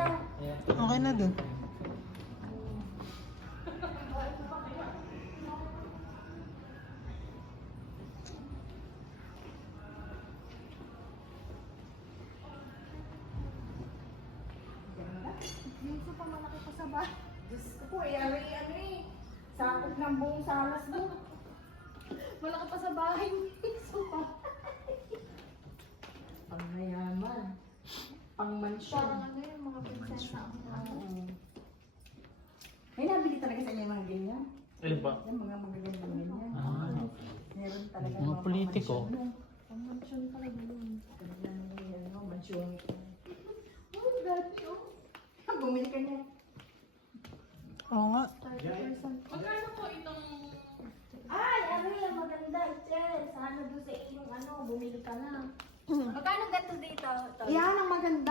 maganda. Okay na din. Dito pa malaki pa sa bahay. Diyos ko po, ano eh. Sakop ng buong salas mo. Malaki pa sa bahay. Supa. Pang mayaman. Pang mansyon. Parang ano yung mga prinsesa. Ay, nabili talaga sa inyo yung mga ganyan. Alin ba? Yung mga magagandang ganyan. Meron talaga Mga politiko. Pang mansyon talaga yun. Talagang ano, mansyon. Oh, dati oh. Bumili ka niya. Oo nga. 30%. Magkano po itong... Ay, ano yan, maganda, Chel. Sana doon sa iyong ano, bumili ka na. Magkano ganito dito? Yan ang maganda.